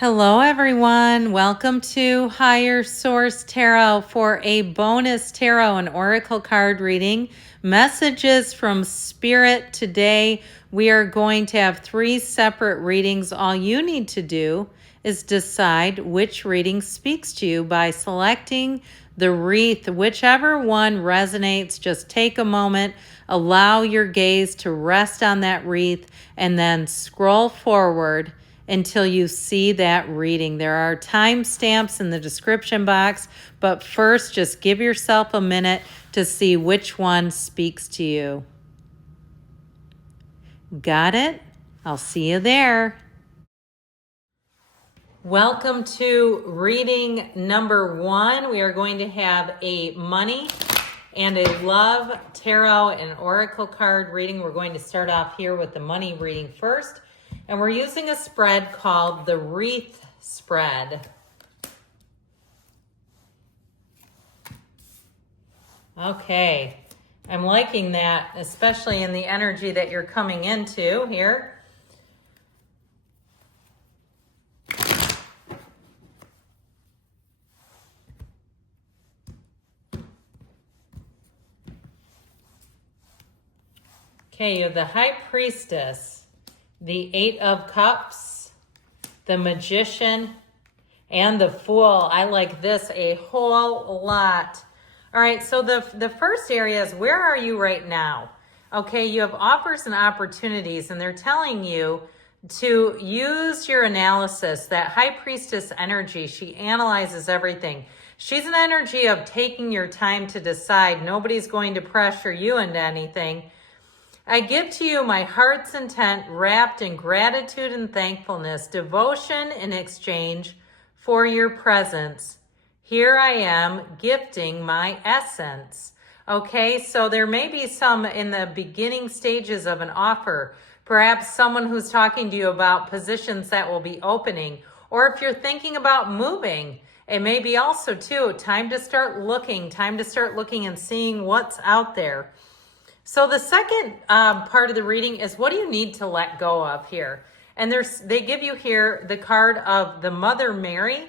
Hello, everyone. Welcome to Higher Source Tarot for a bonus tarot and oracle card reading. Messages from Spirit today. We are going to have 3 separate readings. All you need to do is decide which reading speaks to you by selecting the wreath. Whichever one resonates, just take a moment, allow your gaze to rest on that wreath, and then scroll forward until you see that reading. There are timestamps in the description box, but first just give yourself a minute to see which one speaks to you. Got it? I'll see you there. Welcome to reading number 1. We are going to have a money and a love tarot and oracle card reading. We're going to start off here with the money reading first. And we're using a spread called the Wreath spread. Okay, I'm liking that, especially in the energy that you're coming into here. Okay, you have the High Priestess, the 8 of Cups, the Magician, and the Fool. I like this a whole lot. All right, so the first area is, where are you right now? Okay, you have offers and opportunities, and they're telling you to use your analysis. That High Priestess energy, she analyzes everything. She's an energy of taking your time to decide. Nobody's going to pressure you into anything. I give to you my heart's intent wrapped in gratitude and thankfulness, devotion in exchange for your presence. Here I am gifting my essence. Okay, so there may be some in the beginning stages of an offer. Perhaps someone who's talking to you about positions that will be opening. Or if you're thinking about moving, it may be also too time to start looking and seeing what's out there. So the second part of the reading is, what do you need to let go of here? And they give you here the card of the Mother Mary.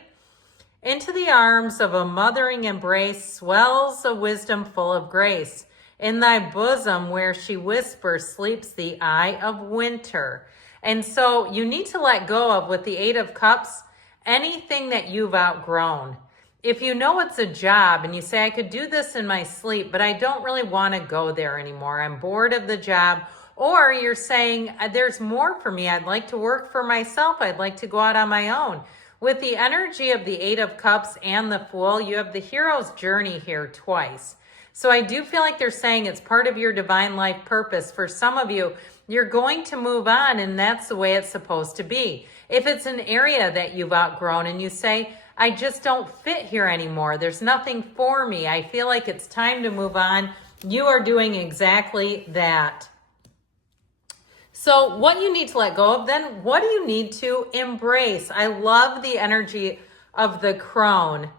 Into the arms of a mothering embrace swells a wisdom full of grace. In thy bosom where she whispers sleeps the eye of winter. And so you need to let go of, with the 8 of Cups, anything that you've outgrown. If you know it's a job and you say, I could do this in my sleep, but I don't really want to go there anymore. I'm bored of the job. Or you're saying, there's more for me. I'd like to work for myself. I'd like to go out on my own. With the energy of the 8 of Cups and the Fool, you have the hero's journey here twice. So I do feel like they're saying it's part of your divine life purpose. For some of you, you're going to move on, and that's the way it's supposed to be. If it's an area that you've outgrown and you say, I just don't fit here anymore, there's nothing for me, I feel like it's time to move on, you are doing exactly that. So what you need to let go of then, what do you need to embrace? I love the energy of the crone.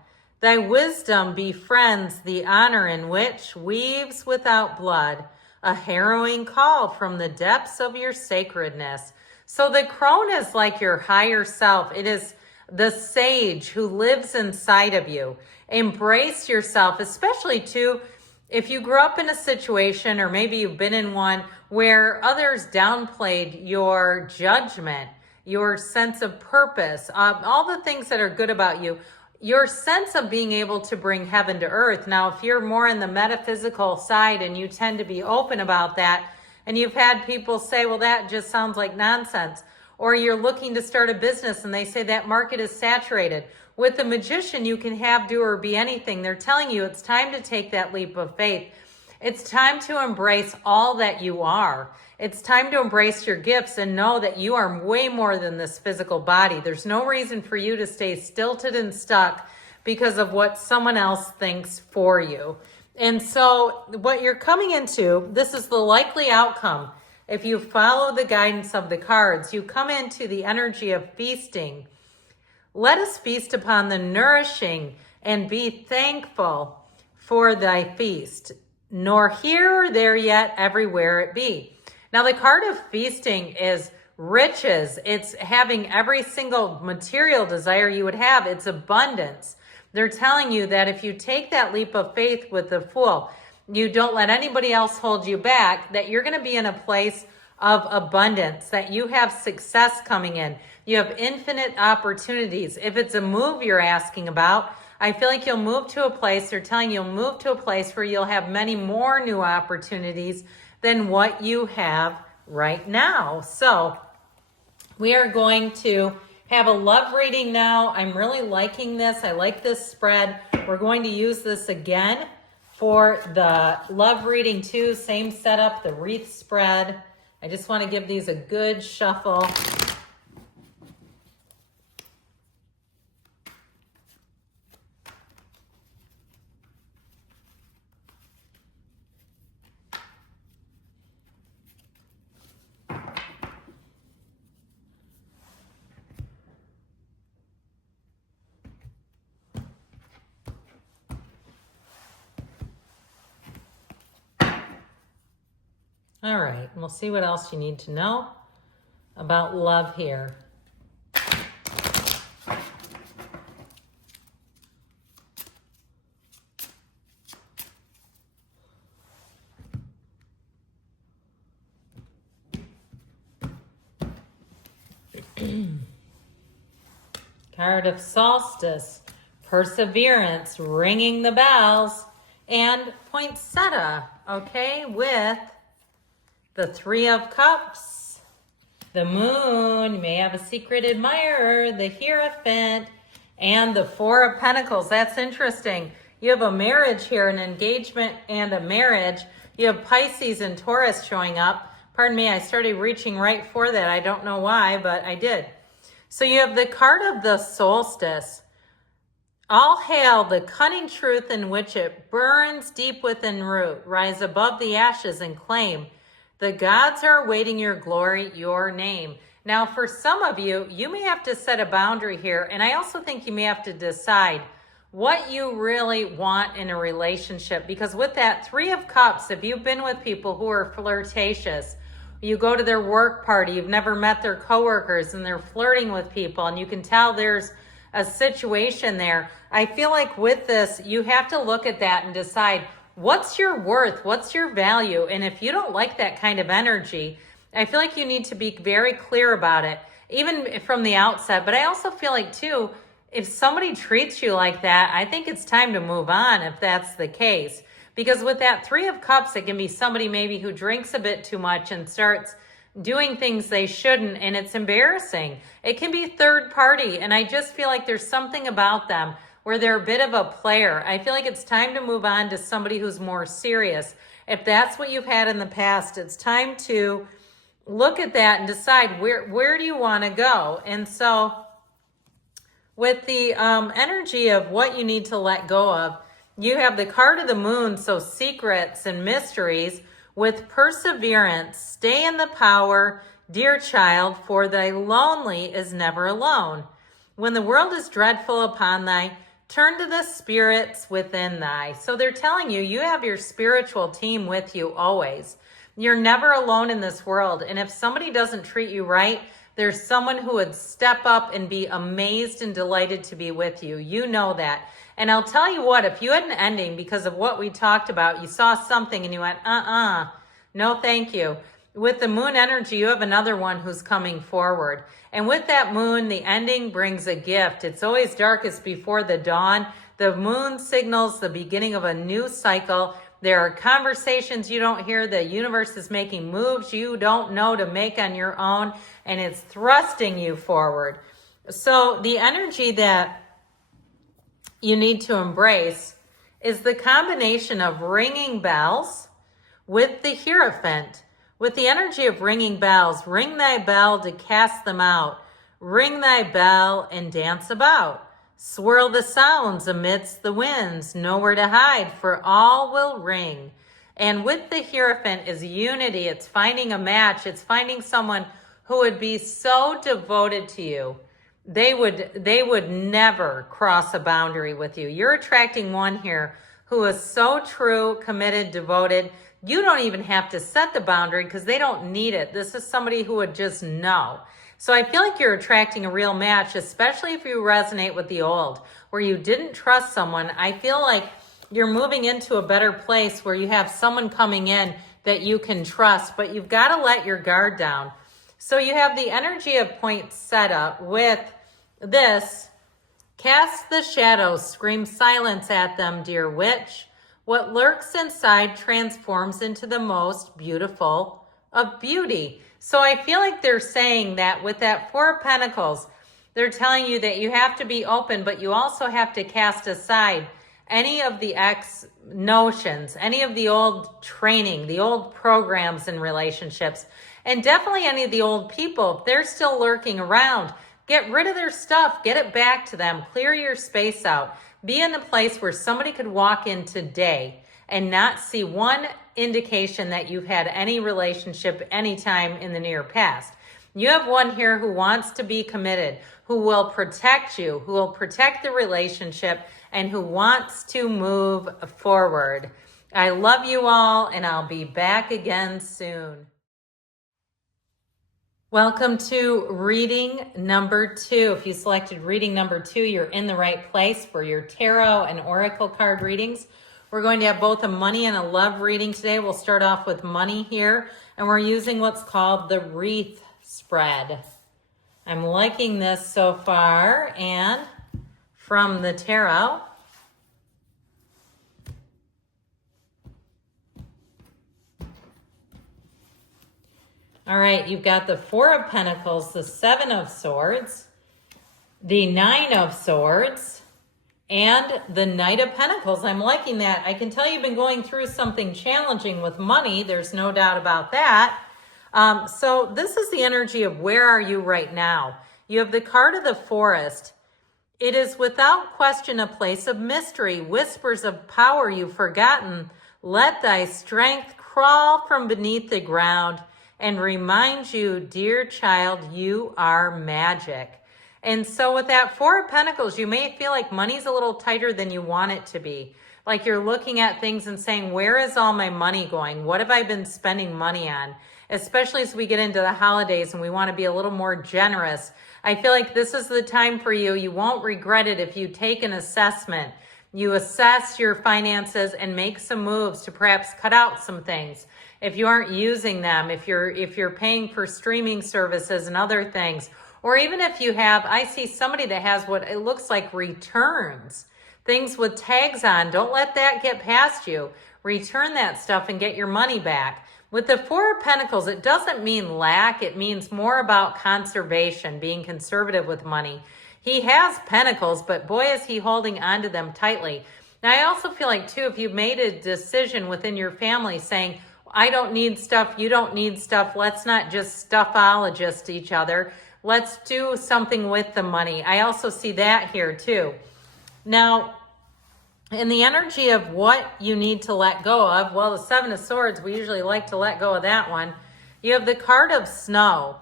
Thy wisdom befriends the honor in which weaves without blood a harrowing call from the depths of your sacredness. So the crone is like your higher self. It is the sage who lives inside of you. Embrace yourself, especially too, if you grew up in a situation, or maybe you've been in one where others downplayed your judgment, your sense of purpose, all the things that are good about you, your sense of being able to bring heaven to earth. Now, if you're more in the metaphysical side and you tend to be open about that, and you've had people say, well, that just sounds like nonsense. Or you're looking to start a business and they say that market is saturated. With the Magician, you can have, do, or be anything. They're telling you it's time to take that leap of faith. It's time to embrace all that you are. It's time to embrace your gifts and know that you are way more than this physical body. There's no reason for you to stay stilted and stuck because of what someone else thinks for you. And so what you're coming into, this is the likely outcome. If you follow the guidance of the cards, you come into the energy of feasting. Let us feast upon the nourishing and be thankful for thy feast, nor here or there yet everywhere it be. Now the card of feasting is riches. It's having every single material desire you would have. It's abundance. They're telling you that if you take that leap of faith with the Fool, you don't let anybody else hold you back, that you're going to be in a place of abundance, that you have success coming in. You have infinite opportunities. If it's a move you're asking about, I feel like you'll move to a place, they're telling you you'll move to a place where you'll have many more new opportunities than what you have right now. So we are going to have a love reading now. I'm really liking this. I like this spread. We're going to use this again for the love reading too. Same setup, the wreath spread. I just want to give these a good shuffle. All right, we'll see what else you need to know about love here. Card of Solstice, Perseverance, ringing the bells, and Poinsettia, okay, with the Three of Cups, the Moon, you may have a secret admirer, the Hierophant, and the Four of Pentacles. That's interesting. You have a marriage here, an engagement and a marriage. You have Pisces and Taurus showing up. Pardon me, I started reaching right for that. I don't know why, but I did. So you have the card of the solstice. All hail the cunning truth in which it burns deep within root. Rise above the ashes and claim. The gods are awaiting your glory, your name. Now, for some of you, you may have to set a boundary here. And I also think you may have to decide what you really want in a relationship. Because with that Three of Cups, if you've been with people who are flirtatious, you go to their work party, you've never met their coworkers, and they're flirting with people, and you can tell there's a situation there. I feel like with this, you have to look at that and decide, what's your worth? What's your value? And if you don't like that kind of energy, I feel like you need to be very clear about it, even from the outset. But I also feel like, too, if somebody treats you like that, I think it's time to move on if that's the case. Because with that Three of Cups, it can be somebody maybe who drinks a bit too much and starts doing things they shouldn't, and it's embarrassing. It can be third party, and I just feel like there's something about them where they're a bit of a player. I feel like it's time to move on to somebody who's more serious. If that's what you've had in the past, it's time to look at that and decide where do you want to go. And so with the energy of what you need to let go of, you have the card of the Moon, so secrets and mysteries, with perseverance. Stay in the power, dear child, for thy lonely is never alone. When the world is dreadful upon thy, turn to the spirits within thy. So they're telling you, you have your spiritual team with you always. You're never alone in this world. And if somebody doesn't treat you right, there's someone who would step up and be amazed and delighted to be with you. You know that. And I'll tell you what, if you had an ending because of what we talked about, you saw something and you went, no thank you. With the Moon energy, you have another one who's coming forward. And with that Moon, the ending brings a gift. It's always darkest before the dawn. The Moon signals the beginning of a new cycle. There are conversations you don't hear. The universe is making moves you don't know to make on your own, and it's thrusting you forward. So the energy that you need to embrace is the combination of ringing bells with the Hierophant. With the energy of ringing bells, ring thy bell to cast them out. Ring thy bell and dance about. Swirl the sounds amidst the winds, nowhere to hide, for all will ring. And with the Hierophant is unity. It's finding a match. It's finding someone who would be so devoted to you. They would never cross a boundary with you. You're attracting one here who is so true, committed, devoted you don't even have to set the boundary because they don't need it. This is somebody who would just know. So I feel like you're attracting a real match, especially if you resonate with the old, where you didn't trust someone. I feel like you're moving into a better place where you have someone coming in that you can trust, but you've got to let your guard down. So you have the energy of poinsettia with this. Cast the shadows, scream silence at them, dear witch. What lurks inside transforms into the most beautiful of beauty. So I feel like they're saying that with that Four of Pentacles, they're telling you that you have to be open, but you also have to cast aside any of the notions, any of the old training, the old programs and relationships, and definitely any of the old people. If they're still lurking around, get rid of their stuff, get it back to them, clear your space out. Be in a place where somebody could walk in today and not see one indication that you've had any relationship anytime in the near past. You have one here who wants to be committed, who will protect you, who will protect the relationship, and who wants to move forward. I love you all, and I'll be back again soon. Welcome to reading number 2. If you selected reading number 2, you're in the right place for your tarot and oracle card readings. We're going to have both a money and a love reading today. We'll start off with money here, and we're using what's called the Wreath spread. I'm liking this so far, and from the tarot, all right, you've got the Four of Pentacles, the Seven of Swords, the Nine of Swords, and the Knight of Pentacles. I'm liking that. I can tell you've been going through something challenging with money. There's no doubt about that. So this is the energy of where are you right now? You have the card of the Forest. It is without question a place of mystery, whispers of power you've forgotten. Let thy strength crawl from beneath the ground and remind you, dear child, you are magic. And so with that Four of Pentacles, you may feel like money's a little tighter than you want it to be. Like you're looking at things and saying, where is all my money going? What have I been spending money on? Especially as we get into the holidays and we want to be a little more generous. I feel like this is the time for you. You won't regret it if you take an assessment. You assess your finances and make some moves to perhaps cut out some things. If you aren't using them, if you're paying for streaming services and other things, or even if you have, I see somebody that has what it looks like returns, things with tags on. Don't let that get past you. Return that stuff and get your money back. With the Four of Pentacles, it doesn't mean lack. It means more about conservation, being conservative with money. He has pentacles, but boy, is he holding onto them tightly. Now, I also feel like, too, if you've made a decision within your family saying, I don't need stuff, you don't need stuff, let's not just stuffologist each other. Let's do something with the money. I also see that here, too. Now, in the energy of what you need to let go of, well, the Seven of Swords, we usually like to let go of that one. You have the card of snow.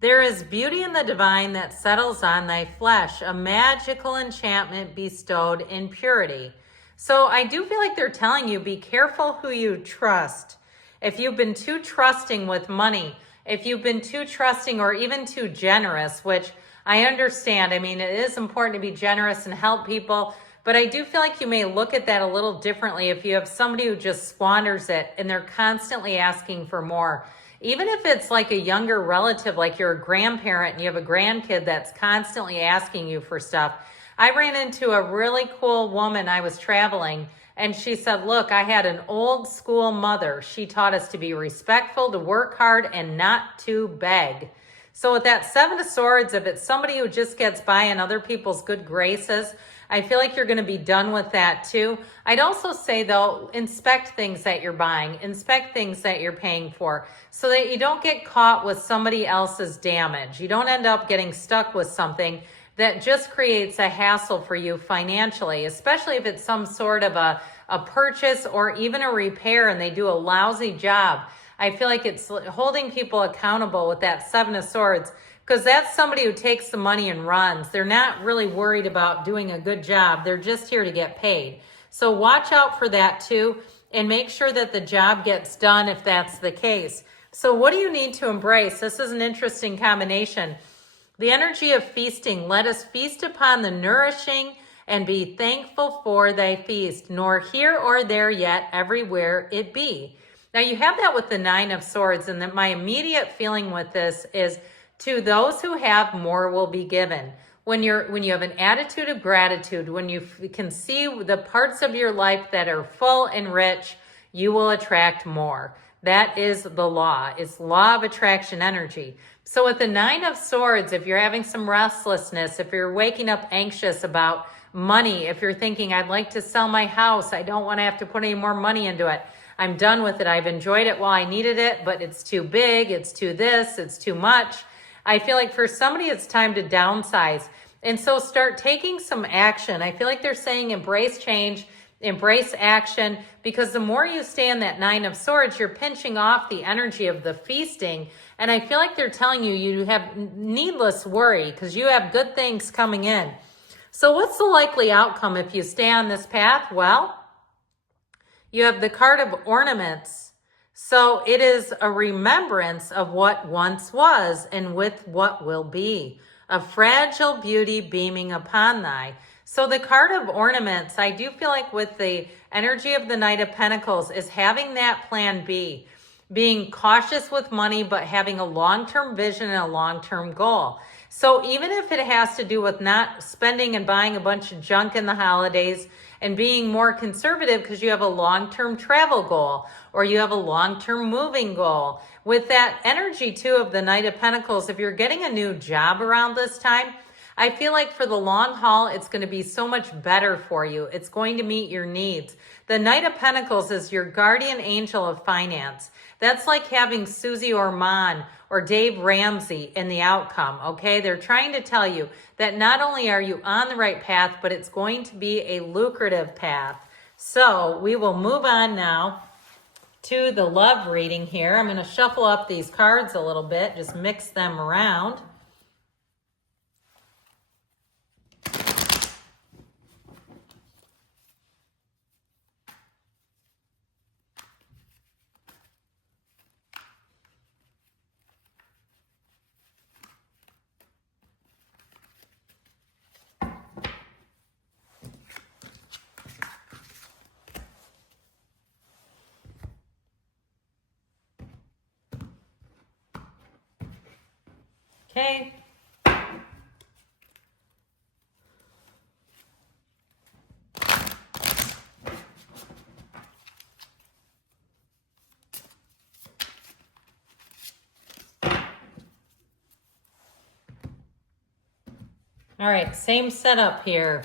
There is beauty in the divine that settles on thy flesh, a magical enchantment bestowed in purity. So I do feel like they're telling you, be careful who you trust. If you've been too trusting with money, if you've been too trusting or even too generous, which I understand. I mean, it is important to be generous and help people, but I do feel like you may look at that a little differently if you have somebody who just squanders it and they're constantly asking for more. Even if it's like a younger relative, like you're a grandparent and you have a grandkid that's constantly asking you for stuff. I ran into a really cool woman. I was traveling and she said, look, I had an old school mother. She taught us to be respectful, to work hard, and not to beg. So with that Seven of Swords, if it's somebody who just gets by in other people's good graces, I feel like you're going to be done with that too. I'd also say, though, inspect things that you're buying, inspect things that you're paying for so that you don't get caught with somebody else's damage. You don't end up getting stuck with something that just creates a hassle for you financially, especially if it's some sort of a purchase or even a repair and they do a lousy job. I feel like it's holding people accountable with that Seven of Swords, because that's somebody who takes the money and runs. They're not really worried about doing a good job. They're just here to get paid. So watch out for that too. and make sure that the job gets done if that's the case. So what do you need to embrace? This is an interesting combination. The energy of feasting. Let us feast upon the nourishing and be thankful for thy feast, nor here or there yet, everywhere it be. Now you have that with the Nine of Swords, and that my immediate feeling with this is, to those who have, more will be given. When you have an attitude of gratitude, when you can see the parts of your life that are full and rich, you will attract more. That is the law. It's law of attraction energy. So with the Nine of Swords, if you're having some restlessness, if you're waking up anxious about money, if you're thinking, I'd like to sell my house, I don't want to have to put any more money into it, I'm done with it, I've enjoyed it while I needed it, but it's too big, it's too this, it's too much. I feel like for somebody, it's time to downsize. And so start taking some action. I feel like they're saying embrace change, embrace action, because the more you stay in that Nine of Swords, you're pinching off the energy of the feasting. And I feel like they're telling you, you have needless worry because you have good things coming in. So what's the likely outcome if you stay on this path? Well, you have the card of ornaments. So it is a remembrance of what once was and with what will be. A fragile beauty beaming upon thy. So the card of ornaments, I do feel like with the energy of the Knight of Pentacles is having that plan B. Being cautious with money, but having a long-term vision and a long-term goal. So even if it has to do with not spending and buying a bunch of junk in the holidays and being more conservative because you have a long-term travel goal or you have a long-term moving goal. With that energy too of the Knight of Pentacles, if you're getting a new job around this time, I feel like for the long haul, it's going to be so much better for you. It's going to meet your needs. The Knight of Pentacles is your guardian angel of finance. That's like having Susie Orman or Dave Ramsey in the outcome, okay? They're trying to tell you that not only are you on the right path, but it's going to be a lucrative path. So we will move on now to the love reading here. I'm going to shuffle up these cards a little bit, just mix them around. Okay. All right, same setup here.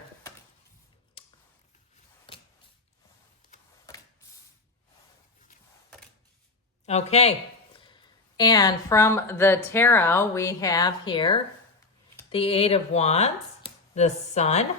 Okay. And from the tarot, we have here the Eight of Wands, the Sun,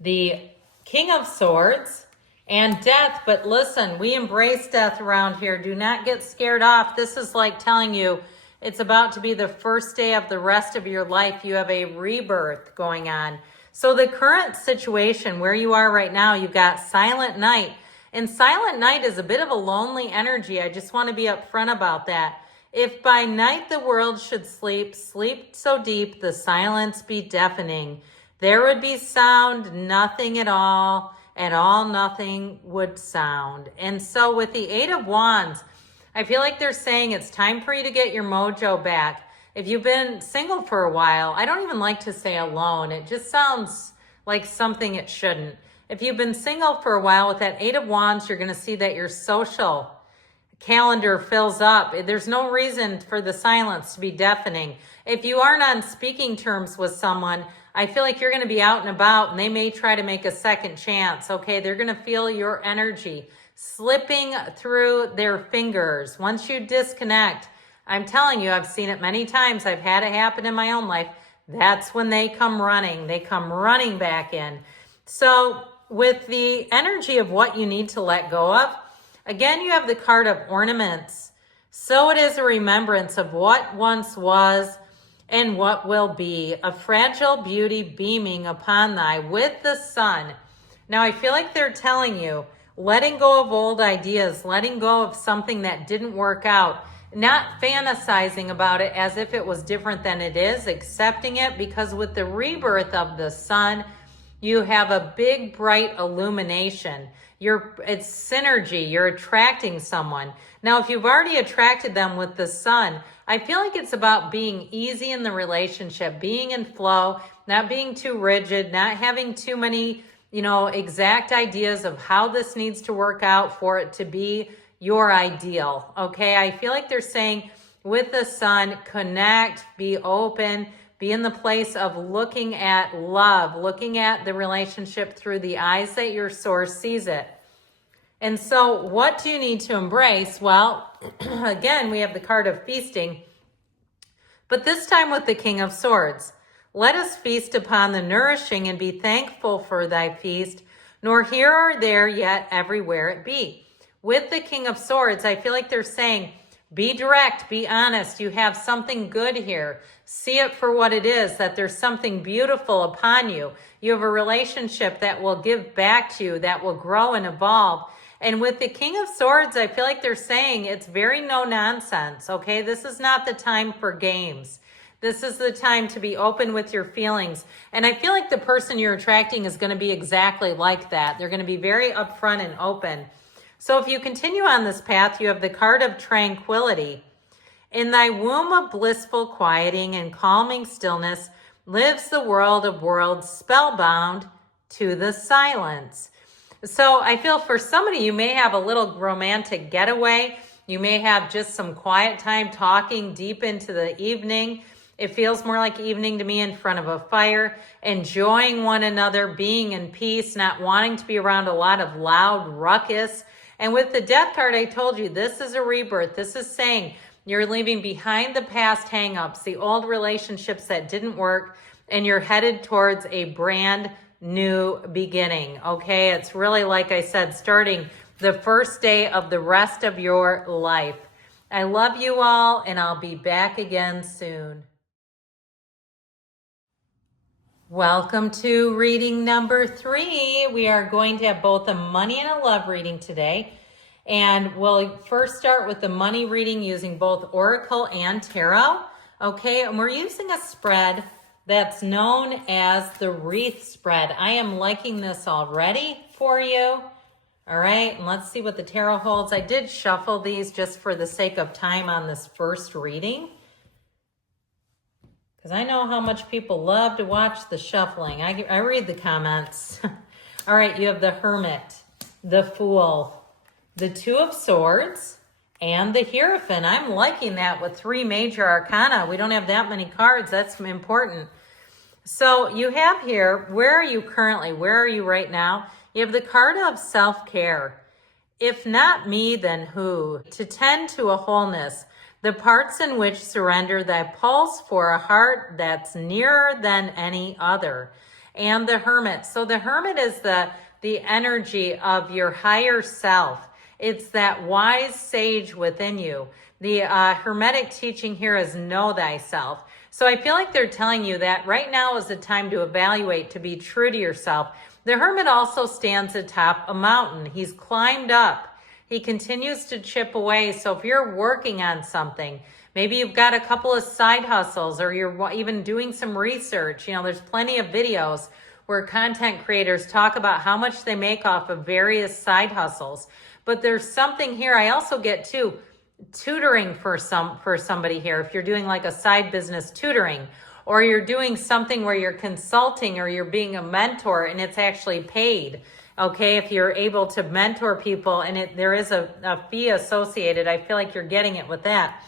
the King of Swords, and Death. But listen, we embrace death around here. Do not get scared off. This is like telling you it's about to be the first day of the rest of your life. You have a rebirth going on. So the current situation where you are right now, you've got Silent Night. And Silent Night is a bit of a lonely energy. I just want to be upfront about that. If by night the world should sleep, sleep so deep the silence be deafening. There would be sound, nothing at all, and all nothing would sound. And so with the Eight of Wands, I feel like they're saying it's time for you to get your mojo back. If you've been single for a while, I don't even like to say alone. It just sounds like something it shouldn't. If you've been single for a while with that Eight of Wands, you're going to see that your social calendar fills up. There's no reason for the silence to be deafening. If you aren't on speaking terms with someone, I feel like you're going to be out and about and they may try to make a second chance. Okay, they're going to feel your energy slipping through their fingers. Once you disconnect, I'm telling you, I've seen it many times. I've had it happen in my own life. That's when they come running. They come running back in. So with the energy of what you need to let go of, again, you have the card of ornaments. So it is a remembrance of what once was and what will be. A fragile beauty beaming upon thy with the sun. Now, I feel like they're telling you, letting go of old ideas, letting go of something that didn't work out, not fantasizing about it as if it was different than it is, accepting it, because with the rebirth of the sun, you have a big, bright illumination. It's synergy. You're attracting someone. Now, if you've already attracted them with the sun, I feel like it's about being easy in the relationship, being in flow, not being too rigid, not having too many, exact ideas of how this needs to work out for it to be your ideal. Okay. I feel like they're saying with the sun, connect, be open, be in the place of looking at love, looking at the relationship through the eyes that your source sees it. And so what do you need to embrace? Well, again, we have the card of feasting, but this time with the King of Swords. Let us feast upon the nourishing and be thankful for thy feast, nor here or there yet everywhere it be. With the King of Swords, I feel like they're saying, be direct, be honest. You have something good here. See it for what it is, that there's something beautiful upon you. You have a relationship that will give back to you, that will grow and evolve. And with the King of Swords, I feel like they're saying it's very no nonsense, okay? This is not the time for games. This is the time to be open with your feelings. And I feel like the person you're attracting is going to be exactly like that. They're going to be very upfront and open. So if you continue on this path, you have the card of tranquility. In thy womb of blissful quieting and calming stillness lives the world of worlds spellbound to the silence. So I feel for somebody, you may have a little romantic getaway. You may have just some quiet time talking deep into the evening. It feels more like evening to me, in front of a fire, enjoying one another, being in peace, not wanting to be around a lot of loud ruckus. And with the Death card, I told you, this is a rebirth. This is saying you're leaving behind the past hangups, the old relationships that didn't work, and you're headed towards a brand new beginning. Okay, it's really, like I said, starting the first day of the rest of your life. I love you all, and I'll be back again soon. Welcome to reading number 3. We are going to have both a money and a love reading today. And we'll first start with the money reading using both Oracle and Tarot. Okay, and we're using a spread that's known as the Wreath spread. I am liking this already for you. All right, and let's see what the tarot holds. I did shuffle these just for the sake of time on this first reading, because I know how much people love to watch the shuffling. I read the comments. All right, you have the Hermit, the Fool, the Two of Swords, and the Hierophant. I'm liking that with 3 major arcana. We don't have that many cards. That's important. So you have here, where are you currently? Where are you right now? You have the card of self-care. If not me, then who? To tend to a wholeness, the parts in which surrender thy pulse for a heart that's nearer than any other. And the Hermit. So the Hermit is the energy of your higher self. It's that wise sage within you. The Hermetic teaching here is know thyself. So I feel like they're telling you that right now is the time to evaluate, to be true to yourself. The Hermit also stands atop a mountain. He's climbed up. He continues to chip away. So if you're working on something, maybe you've got a couple of side hustles, or you're even doing some research. There's plenty of videos where content creators talk about how much they make off of various side hustles. But there's something here. I also get too, tutoring for somebody here. If you're doing like a side business, tutoring, or you're doing something where you're consulting, or you're being a mentor and it's actually paid. Okay, if you're able to mentor people and there is a fee associated, I feel like you're getting it with that.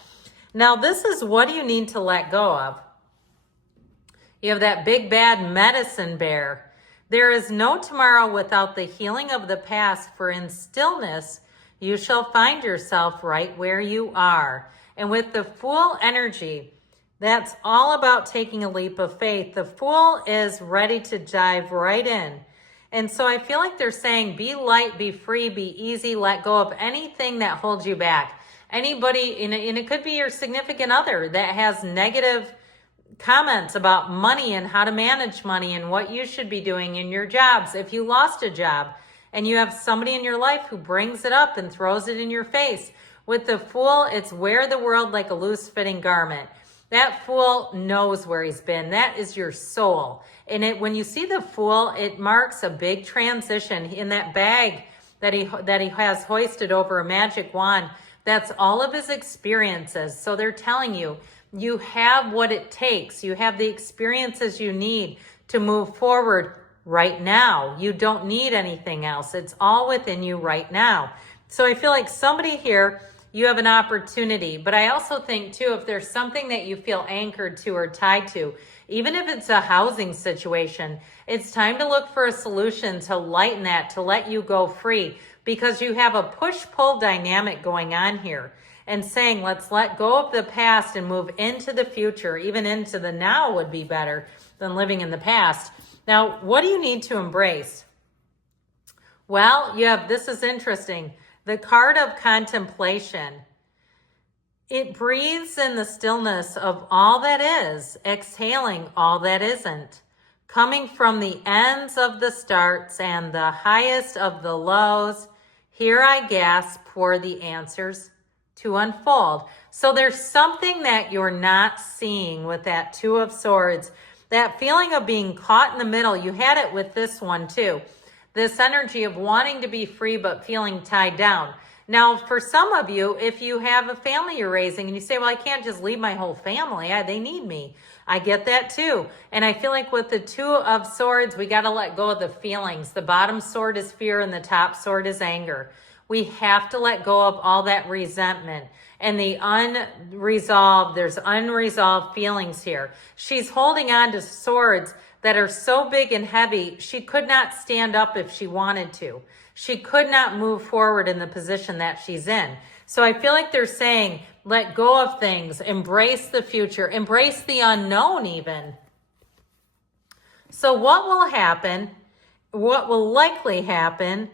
Now, this is what do you need to let go of? You have that big bad medicine bear. There is no tomorrow without the healing of the past, for in stillness you shall find yourself right where you are. And with the Fool energy, that's all about taking a leap of faith. The Fool is ready to dive right in. And so I feel like they're saying, be light, be free, be easy, let go of anything that holds you back. Anybody, and it could be your significant other that has negative comments about money and how to manage money and what you should be doing in your jobs. If you lost a job and you have somebody in your life who brings it up and throws it in your face. With the Fool, it's wear the world like a loose-fitting garment. That Fool knows where he's been. That is your soul. And when you see the Fool, it marks a big transition in that bag that he has hoisted over a magic wand. That's all of his experiences. So they're telling you, you have what it takes. You have the experiences you need to move forward right now. You don't need anything else. It's all within you right now. So I feel like somebody here, you have an opportunity. But I also think too, if there's something that you feel anchored to or tied to, even if it's a housing situation, it's time to look for a solution to lighten that, to let you go free, because you have a push-pull dynamic going on here and saying, let's let go of the past and move into the future. Even into the now would be better than living in the past. Now, what do you need to embrace? Well, you have, this is interesting, the card of contemplation. It breathes in the stillness of all that is, exhaling all that isn't, coming from the ends of the starts and the highest of the lows. Here I gasp for the answers to unfold. So there's something that you're not seeing with that Two of Swords. That feeling of being caught in the middle, you had it with this one too. This energy of wanting to be free but feeling tied down. Now, for some of you, if you have a family you're raising and you say, well, I can't just leave my whole family. They need me. I get that too. And I feel like with the Two of Swords, we got to let go of the feelings. The bottom sword is fear and the top sword is anger. We have to let go of all that resentment and the there's unresolved feelings here. She's holding on to swords that are so big and heavy, she could not stand up if she wanted to. She could not move forward in the position that she's in. So I feel like they're saying, let go of things, embrace the future, embrace the unknown even. So what will happen, what will likely happen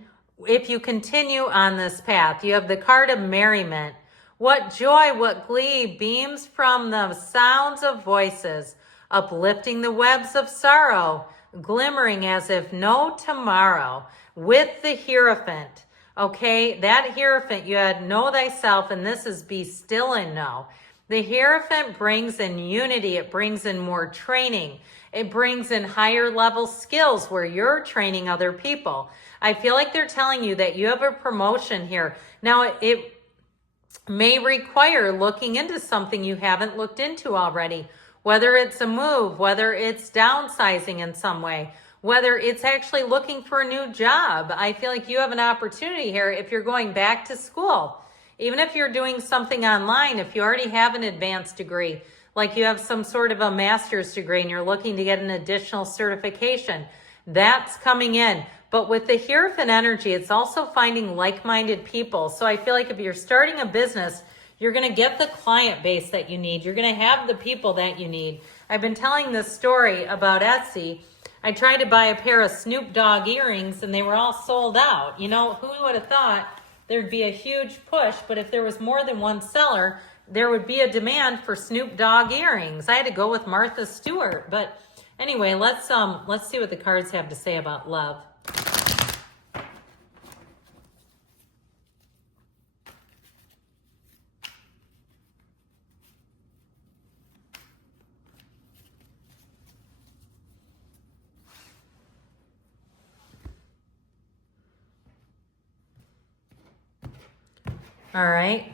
if you continue on this path? You have the card of merriment. What joy, what glee beams from the sounds of voices, uplifting the webs of sorrow, glimmering as if no tomorrow. With the Hierophant, okay, that Hierophant, you had know thyself, and this is be still and know. The Hierophant brings in unity. It brings in more training. It brings in higher level skills where you're training other people. I feel like they're telling you that you have a promotion here. Now, it may require looking into something you haven't looked into already, whether it's a move, whether it's downsizing in some way, whether it's actually looking for a new job. I feel like you have an opportunity here if you're going back to school. Even if you're doing something online, if you already have an advanced degree, like you have some sort of a master's degree and you're looking to get an additional certification, that's coming in. But with the Hierophant energy, it's also finding like-minded people. So I feel like if you're starting a business, you're going to get the client base that you need. You're going to have the people that you need. I've been telling this story about Etsy. I tried to buy a pair of Snoop Dogg earrings and they were all sold out. You know, who would have thought there'd be a huge push, but if there was more than one seller, there would be a demand for Snoop Dogg earrings. I had to go with Martha Stewart. But anyway, let's see what the cards have to say about love. All right.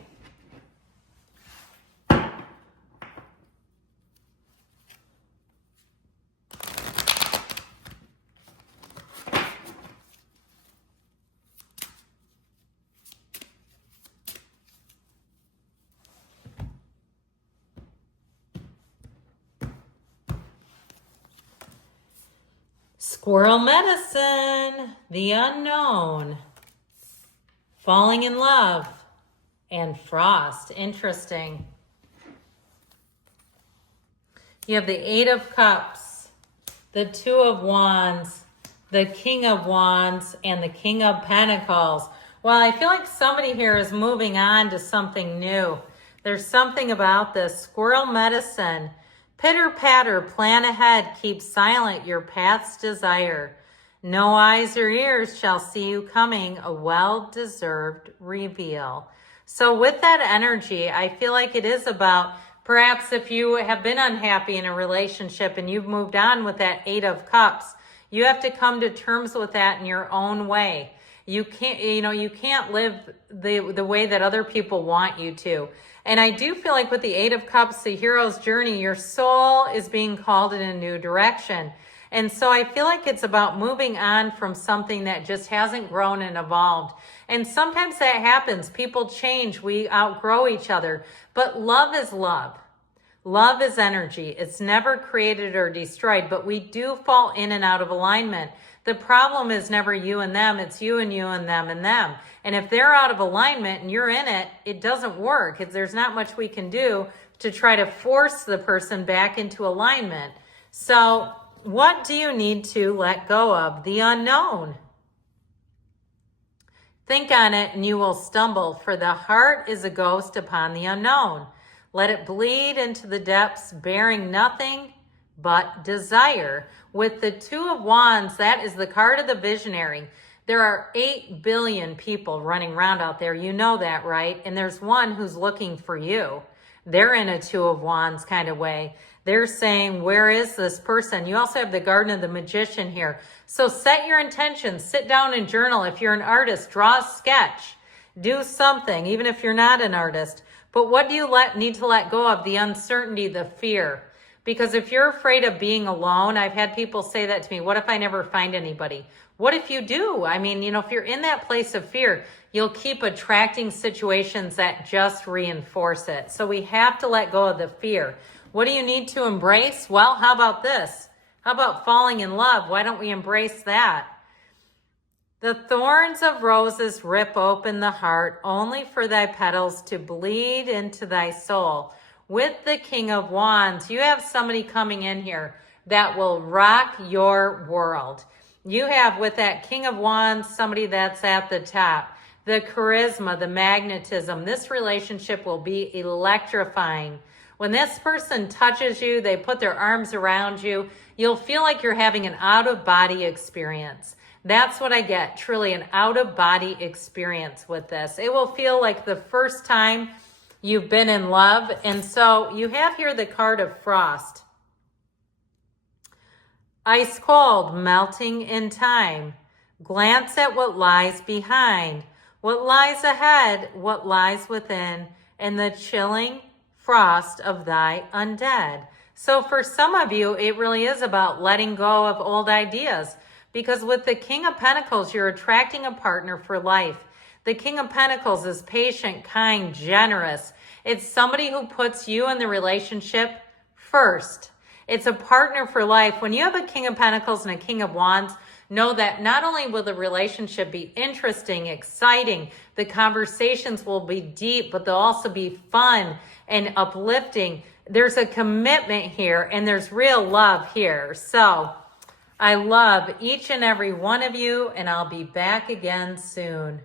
Squirrel medicine, the unknown, falling in love, and frost. Interesting. You have the Eight of Cups, the Two of Wands, the King of Wands, and the King of Pentacles. Well, I feel like somebody here is moving on to something new. There's something about this. Squirrel medicine. Pitter patter, plan ahead, keep silent your path's desire. No eyes or ears shall see you coming, a well-deserved reveal. So with that energy, I feel like it is about perhaps if you have been unhappy in a relationship and you've moved on with that Eight of Cups, you have to come to terms with that in your own way. You can't live the way that other people want you to. And I do feel like with the Eight of Cups, the hero's journey, your soul is being called in a new direction. And so I feel like it's about moving on from something that just hasn't grown and evolved. And sometimes that happens. People change. We outgrow each other. But love is love. Love is energy. It's never created or destroyed, but we do fall in and out of alignment. The problem is never you and them. It's you and you and them and them. And if they're out of alignment and you're in it, it doesn't work. There's not much we can do to try to force the person back into alignment. So what do you need to let go of? The unknown. Think on it and you will stumble, for the heart is a ghost upon the unknown. Let it bleed into the depths, bearing nothing but desire. With the Two of Wands, that is the card of the visionary. There are 8 billion people running around out there. You know that, right? And there's one who's looking for you. They're in a Two of Wands kind of way. They're saying, where is this person? You also have the Garden of the Magician here. So set your intentions. Sit down and journal. If you're an artist, draw a sketch. Do something, even if you're not an artist. But what do you need to let go of? The uncertainty, the fear. Because if you're afraid of being alone, I've had people say that to me, what if I never find anybody? What if you do? I mean, if you're in that place of fear, you'll keep attracting situations that just reinforce it. So we have to let go of the fear. What do you need to embrace? Well, how about this? How about falling in love? Why don't we embrace that? The thorns of roses rip open the heart, only for thy petals to bleed into thy soul. With the King of Wands, you have somebody coming in here that will rock your world. You have, with that King of Wands, somebody that's at the top. The charisma, the magnetism. This relationship will be electrifying. When this person touches you, they put their arms around you, you'll feel like you're having an out-of-body experience. That's what I get, truly an out-of-body experience with this. It will feel like the first time you've been in love. And so you have here the card of frost. Ice cold, melting in time. Glance at what lies behind, what lies ahead, what lies within, and the chilling frost of thy undead. So for some of you, it really is about letting go of old ideas. Because with the King of Pentacles, you're attracting a partner for life. The King of Pentacles is patient, kind, generous. It's somebody who puts you in the relationship first. It's a partner for life. When you have a King of Pentacles and a King of Wands, know that not only will the relationship be interesting, exciting, the conversations will be deep, but they'll also be fun and uplifting. There's a commitment here and there's real love here. So I love each and every one of you, and I'll be back again soon.